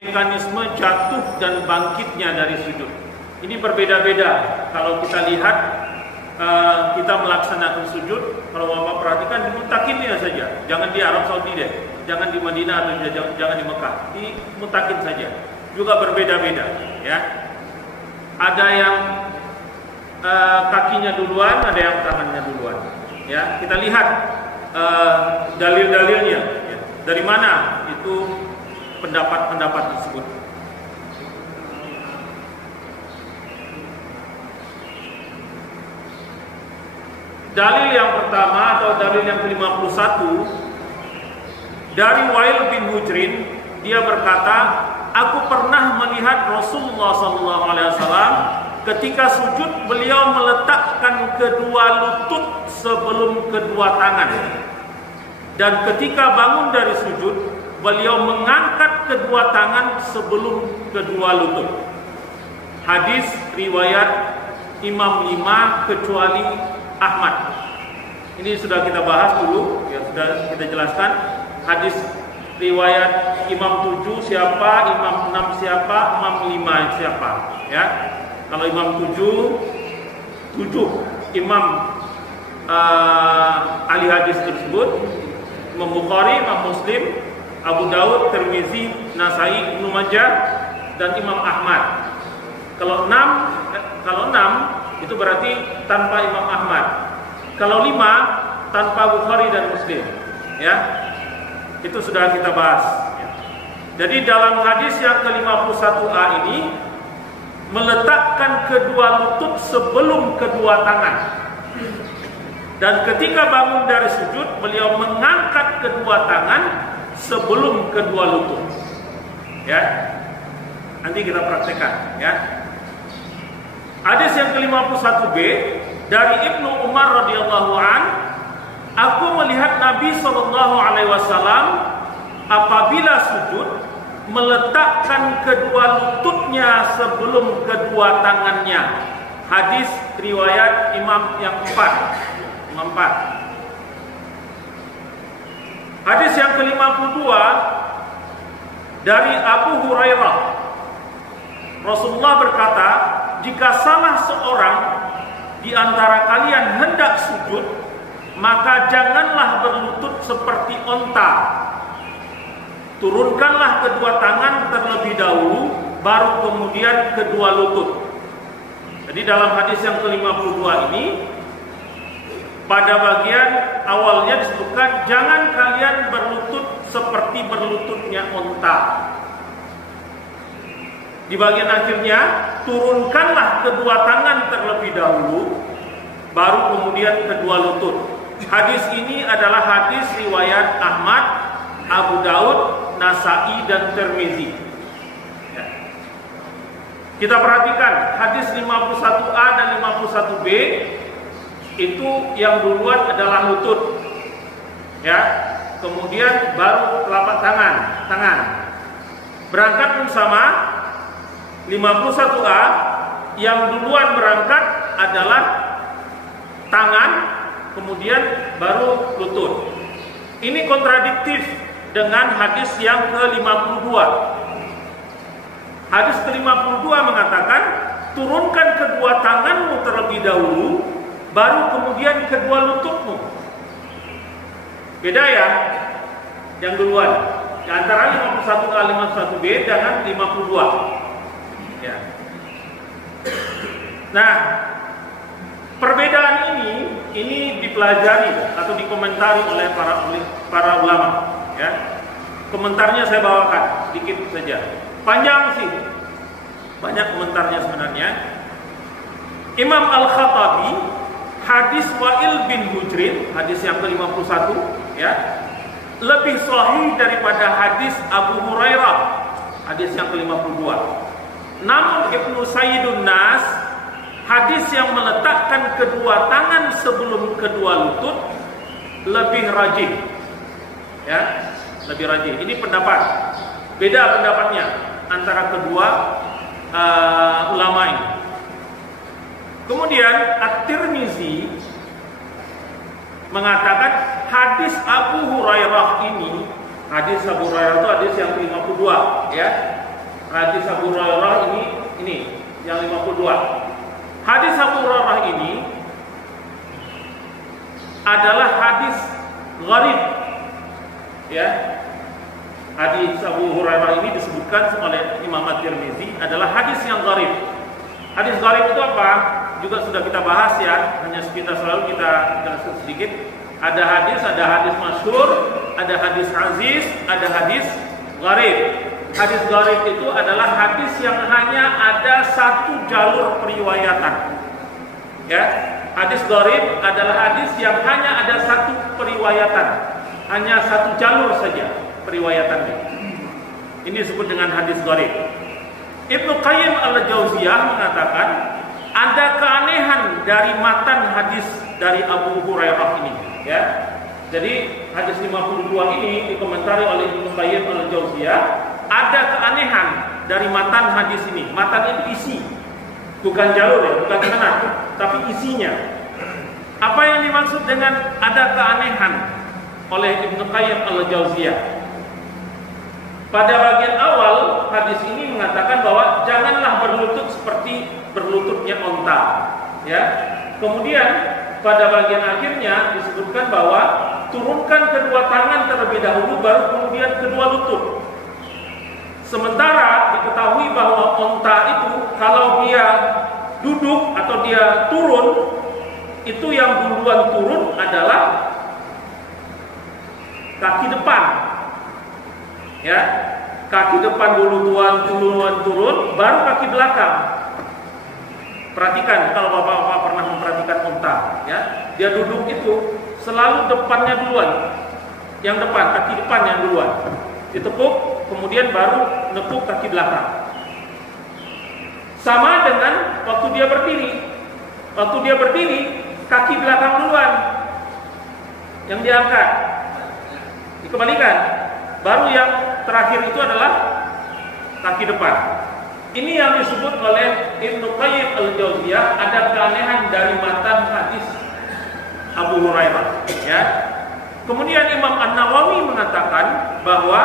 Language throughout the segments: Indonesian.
Mekanisme jatuh dan bangkitnya dari sujud ini berbeda-beda. Kalau kita lihat kita melaksanakan sujud, kalau Bapak perhatikan di mutakinnya saja, jangan di Arab Saudi deh, jangan di Madinah atau jangan di Mekah, di mutakin saja juga berbeda-beda ya. Ada yang kakinya duluan, ada yang tangannya duluan ya. Kita lihat dalil-dalilnya ya. Dari mana itu pendapat-pendapat tersebut. Dalil yang pertama atau dalil yang ke-51 dari Wail bin Hujrin, dia berkata, aku pernah melihat Rasulullah SAW ketika sujud beliau meletakkan kedua lutut sebelum kedua tangan, dan ketika bangun dari sujud beliau mengangkat kedua tangan sebelum kedua lutut. Hadis riwayat Imam 5 kecuali Ahmad. Ini sudah kita bahas dulu, ya sudah kita jelaskan. Hadis riwayat Imam 7 siapa, Imam 6 siapa, Imam 5 siapa, ya. Kalau Imam 7 Imam ahli hadis tersebut, Imam Bukhari, Imam Muslim, Abu Daud, Tirmizi, Nasai, Ibnu Majah, dan Imam Ahmad. Kalau 6 itu berarti tanpa Imam Ahmad. Kalau 5 tanpa Bukhari dan Muslim. Ya, itu sudah kita bahas. Ya. Jadi dalam hadis yang ke-51A ini meletakkan kedua lutut sebelum kedua tangan. Dan ketika bangun dari sujud beliau mengangkat kedua tangan sebelum kedua lutut. Ya. Nanti kita praktekkan, ya. Hadis yang ke-51B dari Ibnu Umar radhiyallahu an, aku melihat Nabi SAW apabila sujud meletakkan kedua lututnya sebelum kedua tangannya. Hadis riwayat Imam yang 4. Imam 4. Hadis yang ke-52 dari Abu Hurairah, Rasulullah berkata, jika salah seorang di antara kalian hendak sujud, maka janganlah berlutut seperti onta. Turunkanlah kedua tangan terlebih dahulu, baru kemudian kedua lutut. Jadi dalam hadis yang ke-52 ini, pada bagian awalnya disebutkan jangan kalian berlutut seperti berlututnya onta. Di bagian akhirnya turunkanlah kedua tangan terlebih dahulu, baru kemudian kedua lutut. Hadis ini adalah hadis riwayat Ahmad, Abu Daud, Nasai, dan Tirmizi. Ya. Kita perhatikan hadis 51A dan 51B. Itu yang duluan adalah lutut, ya. Kemudian baru telapak tangan. Berangkat pun sama. 51A yang duluan berangkat adalah tangan, kemudian baru lutut. Ini kontradiktif dengan hadis yang ke-52. Hadis ke-52 mengatakan turunkan kedua tanganmu terlebih dahulu, baru kemudian kedua lututmu. Beda ya, yang duluan. Di antara 51A, 51B dengan 52. Ya. Nah, perbedaan ini dipelajari atau dikomentari oleh para ulama. Ya. Komentarnya saya bawakan sedikit saja. Panjang sih, banyak komentarnya sebenarnya. Imam Al-Khattabi, hadis Wail bin Hujrin, hadis yang ke-51, ya, lebih sahih daripada hadis Abu Hurairah, hadis yang ke-52. Namun Ibnu Sayyidun Nas, hadis yang meletakkan kedua tangan sebelum kedua lutut, lebih rajih, ya, lebih rajih. Ini pendapat, beda pendapatnya antara kedua ulama ini. Kemudian At-Tirmizi mengatakan hadis Abu Hurairah ini, hadis Abu Hurairah itu hadis yang ke-52, ya. Hadis Abu Hurairah ini yang 52. Hadis Abu Hurairah ini adalah hadis gharib. Ya. Hadis Abu Hurairah ini disebutkan oleh Imam At-Tirmizi adalah hadis yang gharib. Hadis gharib itu apa? Juga sudah kita bahas ya, hanya kita selalu kita jelaskan sedikit. Ada hadis masyhur, ada hadis aziz, ada hadis gharib. Hadis gharib itu adalah hadis yang hanya ada satu jalur periwayatan. Ya, hadis gharib adalah hadis yang hanya ada satu periwayatan, hanya satu jalur saja periwayatannya. Ini disebut dengan hadis gharib. Ibnu Qayyim al-Jauziyah mengatakan ada keanehan dari matan hadis dari Abu Hurairah ini. Ya, jadi hadis 52 ini dikomentari oleh Ibnu Qayyim al-Jauziyah. Ada keanehan dari matan hadis ini. Matan itu isi, bukan jalur ya, bukan sanad, tapi isinya. Apa yang dimaksud dengan ada keanehan oleh Ibnu Qayyim al-Jauziyah? Pada bagian awal hadis ini mengatakan bahwa janganlah berlutut seperti berlututnya onta. Ya. Kemudian pada bagian akhirnya disebutkan bahwa turunkan kedua tangan terlebih dahulu, baru kemudian kedua lutut. Sementara diketahui bahwa onta itu kalau dia duduk atau dia turun, itu yang duluan turun adalah kaki depan. Ya, kaki depan duluan turun, baru kaki belakang. Perhatikan kalau bapak-bapak pernah memperhatikan onta, ya, dia duduk itu selalu depannya duluan, yang depan, kaki depan yang duluan, ditekuk, kemudian baru nekuk kaki belakang. Sama dengan waktu dia berdiri. Waktu dia berdiri, kaki belakang duluan yang diangkat, dikembalikan. Baru yang terakhir itu adalah kaki depan. Ini yang disebut oleh Ibnu Qayyim al-Jauziyah ada keanehan dari matan hadis Abu Hurairah. Ya. Kemudian Imam An-Nawawi mengatakan bahwa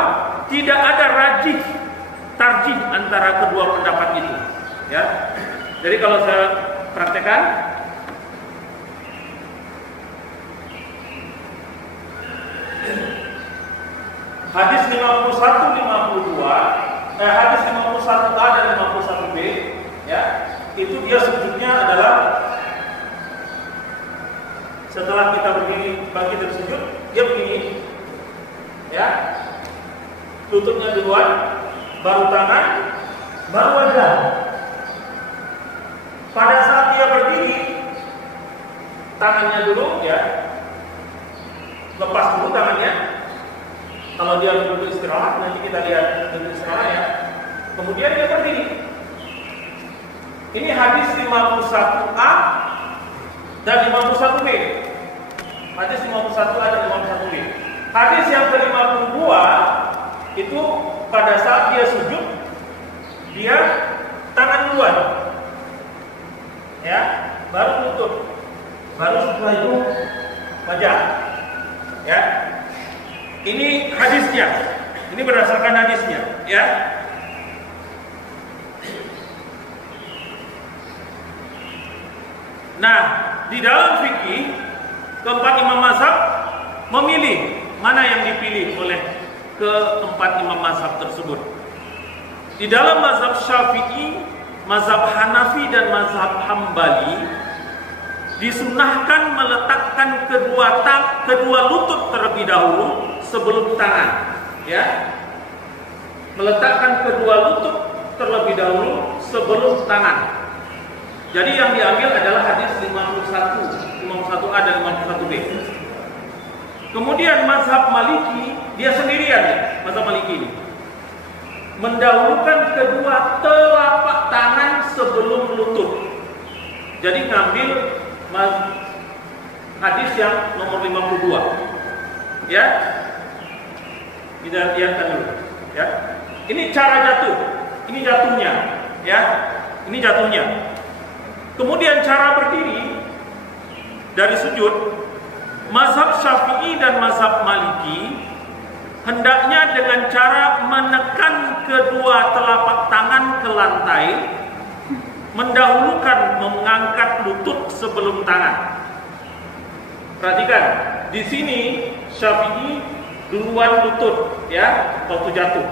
tidak ada tarjih antara kedua pendapat itu. Ya. Jadi kalau saya praktekkan, hadis 51, 52, hadis 51A dan 51B, ya, itu dia sebutnya adalah setelah kita berdiri bangkit dari sujud, dia begini, ya, lututnya duluan, baru tangan, baru wajah. Pada saat dia berdiri, tangannya dulu, ya, lepas dulu tangannya. Kalau dia duduk istirahat, nanti kita lihat duduk istirahat ya. Kemudian dia berdiri. Ini hadis 51A dan 51B. Hadis 51A dan 51B. Hadis yang ke-52 itu pada saat dia sujud, dia tangan duluan, ya, baru lutut, baru setelah itu wajah, ya. Ini hadisnya, ini berdasarkan hadisnya, ya. Nah, di dalam fikih keempat imam mazhab memilih mana yang dipilih oleh keempat imam mazhab tersebut. Di dalam mazhab Syafi'i, mazhab Hanafi dan mazhab Hambali disunahkan meletakkan kedua lutut terlebih dahulu sebelum tangan, ya. Meletakkan kedua lutut terlebih dahulu sebelum tangan. Jadi yang diambil adalah hadis 51A dan 51B. Kemudian mazhab Maliki, dia sendirian ya, mazhab Maliki ini mendahulukan kedua telapak tangan sebelum lutut. Jadi ngambil hadis yang nomor 52. Ya. Kita lihatkan dulu, ya. Ini cara jatuh. Ini jatuhnya, ya. Ini jatuhnya. Kemudian cara berdiri dari sujud, mazhab Syafi'i dan mazhab Maliki hendaknya dengan cara menekan kedua telapak tangan ke lantai, mendahulukan mengangkat lutut sebelum tangan. Perhatikan, di sini Syafi'i duluan lutut ya waktu jatuh.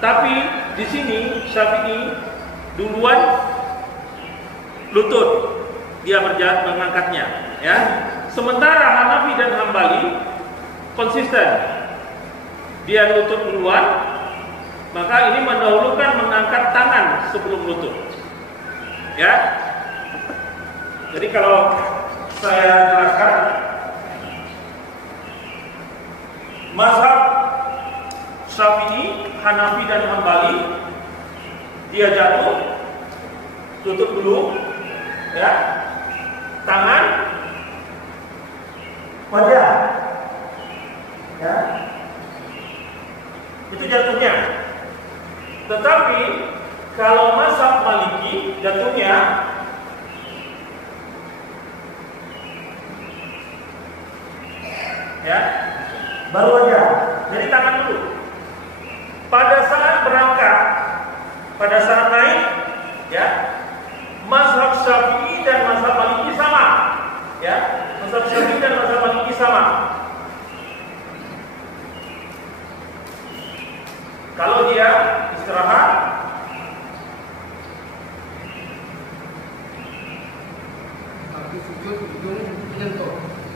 Tapi di sini Syafi'i duluan lutut, dia mengangkatnya ya. Sementara Hanafi dan Hambali konsisten, dia lutut duluan, maka ini mendahulukan mengangkat tangan sebelum lutut ya. Jadi kalau saya jelaskan, mazhab Syafi'i, Hanafi dan Hambali, dia jatuh lutut dulu ya, tangan, wajah ya, itu jatuhnya. Tetapi kalau mazhab Maliki jatuhnya ya baru aja, jadi tangan dulu. Pada saat berangkat, pada saat naik ya, mazhab Syafi'i dan mazhab Maliki sama ya, mazhab Syafi'i dan mazhab Maliki sama. Kalau dia istirahat,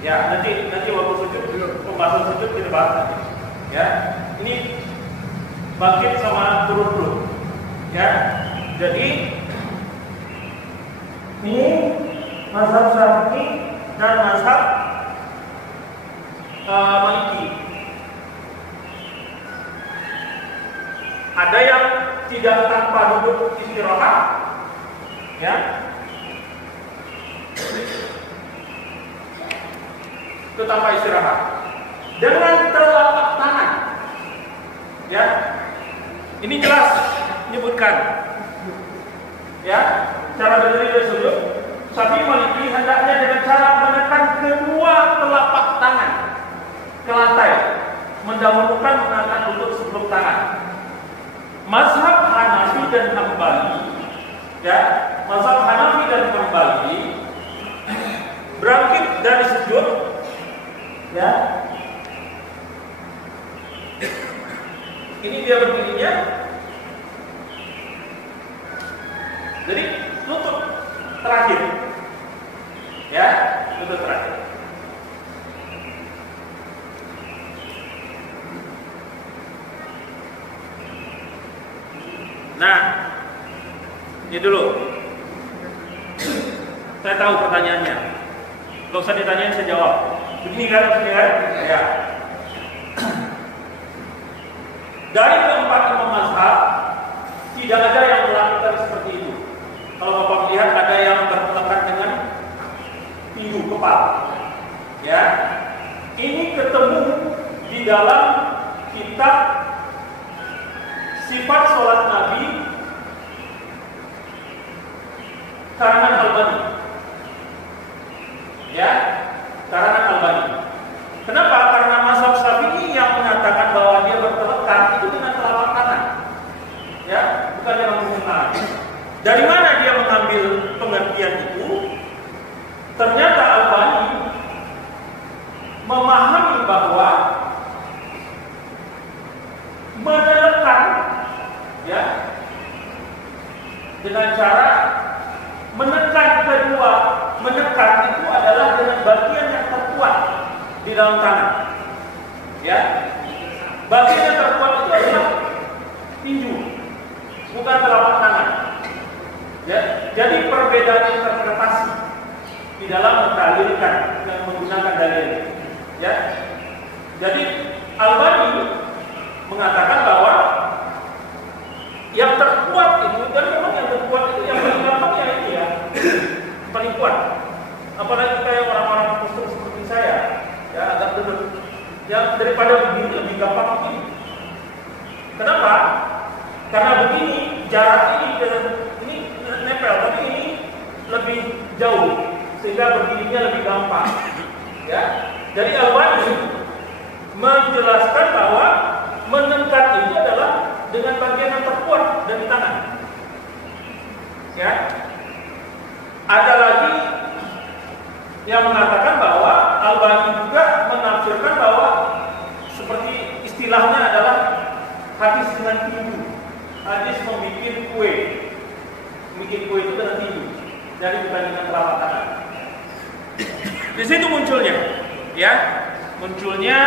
ya nanti waktu sujud, pembahasan sujud kita bahas ya. Ini bangkit sama turun ya. Jadi ini mazhab Syafi'i dan mazhab Maliki. Ada yang tidak tanpa duduk istirahat ya, itu tanpa istirahat dengan telapak tangan ya. Ini jelas menyebutkan ya, cara berdiri dan sujud. Syafi'i Maliki hendaknya dengan cara menekan kedua telapak tangan ke lantai, mendahulukan mengangkat lutut sebelum tangan. Mazhab Hanafi dan Hambali ya, mazhab Hanafi dan Hambali bangkit dari sujud ya, ini dia berdirinya, jadi lutut terakhir ya, lutut terakhir. Nah, ini dulu. Saya tahu pertanyaannya. Gak usah ditanyain, saya jawab. Begini kan, ya. Dari keempat imam mazhab, tidak ada yang melakukan seperti itu. Kalau Bapak melihat, ada yang bertepatan dengan pinggul kepala. Ya, ini ketemu di dalam kitab Sifat Sholat Nabi karangan Albani ya, karangan Albani. Kenapa? Karena mazhab Syafi'i yang mengatakan bahwa dia bertelekan itu dengan telapak tangan ya, bukan dengan ujung tangan. Dari mana dia mengambil pengertian itu? Ternyata Albani memahami bahwa menekan ya, dengan cara menekan kedua, menekan itu adalah dengan bagian yang terkuat di dalam tangan ya. Bagian yang terkuat itu adalah tinju, bukan telapak tangan ya. Jadi perbedaan interpretasi di dalam mentalirkan dan menggunakan dalil ya. Jadi Albani mengatakan bahwa yang terkuat itu, dan memang yang terkuat itu yang paling gampang ya ini ya, paling kuat. Apalagi kayak orang-orang muslim seperti saya ya, agak duduk yang daripada begini lebih gampang begini. Kenapa? Karena begini jarak ini nempel, tapi ini lebih jauh sehingga berdirinya lebih gampang ya. Jadi Albani menjelaskan bahwa menekan itu adalah dengan bagian yang terkuat dari tangan. Ya. Ada lagi yang mengatakan bahwa Albani juga menafsirkan bahwa seperti istilahnya adalah hadis dengan tinju. Hadis membuat kue. Bikin kue itu dengan tinju. Jadi bukan dengan telapak tangan. Di situ munculnya, ya, munculnya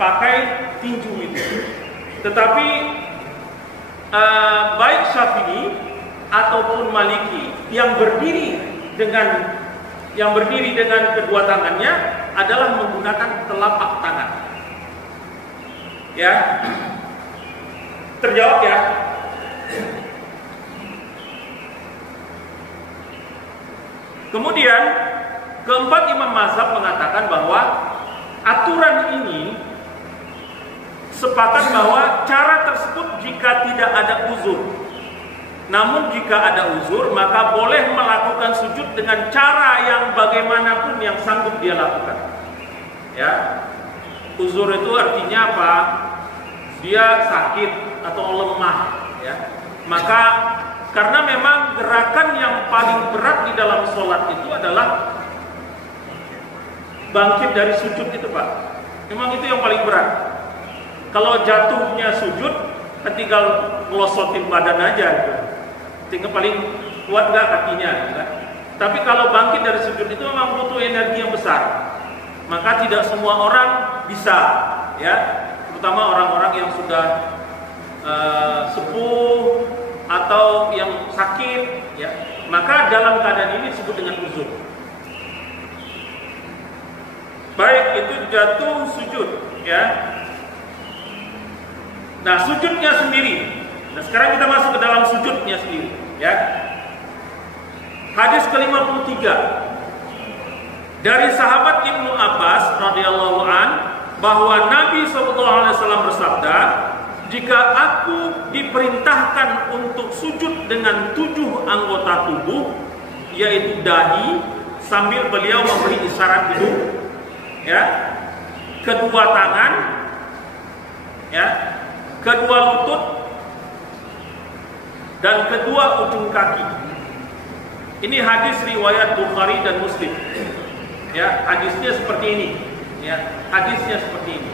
pakai tinju itu. Tetapi baik Syafi'i ataupun Maliki yang berdiri dengan kedua tangannya adalah menggunakan telapak tangan. Ya, terjawab ya. Kemudian keempat imam mazhab mengatakan bahwa aturan ini sepakat bahwa cara tersebut jika tidak ada uzur. Namun jika ada uzur maka boleh melakukan sujud dengan cara yang bagaimanapun yang sanggup dia lakukan. Ya. Uzur itu artinya apa? Dia sakit atau lemah, ya. Maka karena memang gerakan yang paling berat di dalam sholat itu adalah bangkit dari sujud itu, Pak. Memang itu yang paling berat. Kalau jatuhnya sujud, kan tinggal melosotin badan aja gitu. Tinggal paling kuat nggak kakinya gitu. Tapi kalau bangkit dari sujud itu memang butuh energi yang besar. Maka tidak semua orang bisa, ya. Terutama orang-orang yang sudah sepuh atau yang sakit, ya. Maka dalam keadaan ini disebut dengan uzur. Baik itu jatuh sujud, ya. Nah, sujudnya sendiri. Nah, sekarang kita masuk ke dalam sujudnya sendiri, ya. Hadis ke-53 dari sahabat Ibnu Abbas radhiyallahu an bahwa Nabi SAW bersabda, jika aku diperintahkan untuk sujud dengan 7 anggota tubuh, yaitu dahi sambil beliau memberi isyarat hidung, ya, kedua tangan, ya, kedua lutut, dan kedua ujung kaki. Ini hadis riwayat Bukhari dan Muslim. Ya, hadisnya seperti ini. Ya, hadisnya seperti ini.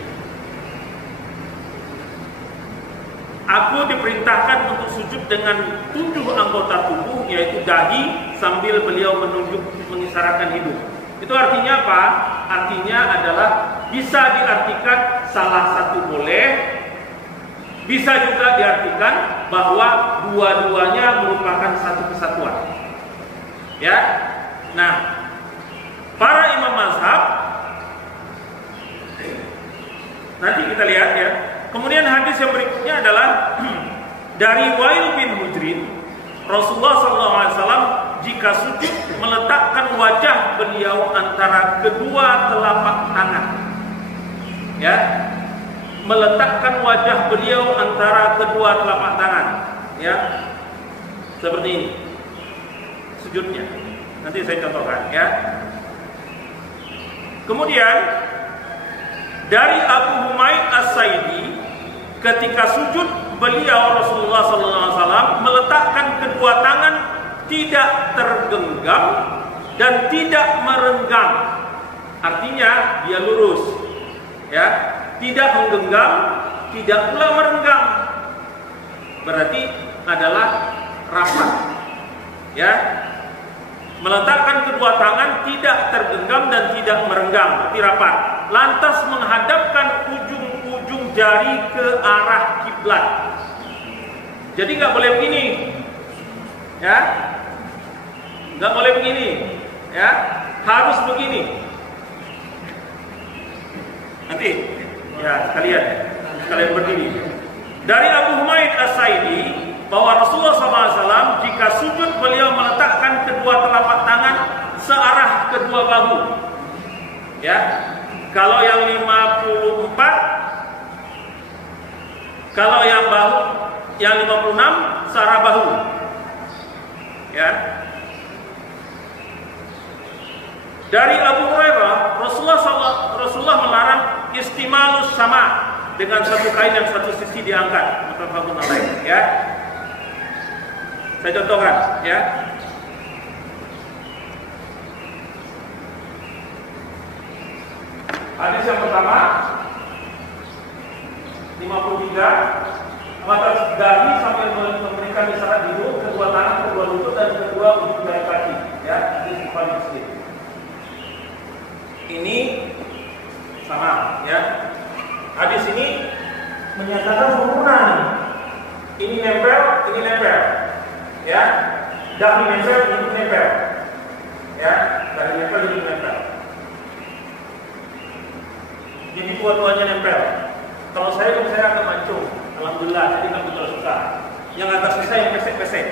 Aku diperintahkan untuk sujud dengan 7 anggota tubuh, yaitu dahi sambil beliau menunjuk mengisyaratkan hidung. Itu artinya apa? Artinya adalah bisa diartikan salah satu boleh, bisa juga diartikan bahwa dua-duanya merupakan satu kesatuan. Ya. Nah, para imam mazhab nanti kita lihat, ya. Kemudian hadis yang berikutnya adalah dari Wail bin Hujrin, Rasulullah SAW jika sujud meletakkan wajah beliau antara kedua telapak tangan, ya, meletakkan wajah beliau antara kedua telapak tangan, ya, seperti ini sujudnya. Nanti saya contohkan, ya. Kemudian dari Abu Humaid As-Saidi, ketika sujud beliau Rasulullah SAW meletakkan kedua tangan tidak tergenggam dan tidak merenggang. Artinya dia lurus, ya, tidak menggenggam, tidak pula merenggang. Berarti adalah rapat, ya. Meletakkan kedua tangan tidak tergenggam dan tidak merenggang, berarti rapat. Lantas menghadapkan ujung-ujung jari ke arah kiblat. Jadi nggak boleh begini, ya, nggak boleh begini, ya, harus begini. Nanti, ya, kalian berdiri. Dari Abu Humaid As-Saidi bahwa Rasulullah SAW jika sujud beliau meletakkan kedua telapak tangan searah kedua bahu, ya. Kalau yang 54, kalau yang 56 searah bahu, ya. Dari Abu Hurairah, Rasulullah melarang istimalus sama, dengan satu kain yang satu sisi diangkat, mutafaqun alaih, ya. Saya contohkan, ya. Hadis yang pertama 53, mata dahi sambil memberikan isyarat hidung, kedua tangan, kedua lutut dan kedua ujung jari kaki, ya. Hadis Bukhari Muslim. Ini sama, ya. Hadis ini menyatakan penggunaan. Ini nempel, ya. Dahi nempel, ini nempel, ya. Dahi nempel, ini nempel. Jadi dua-duanya nempel. Kalau saya agak mancung, alhamdulillah, jadi kan betul suka. Yang atas saya yang pesek-pesek.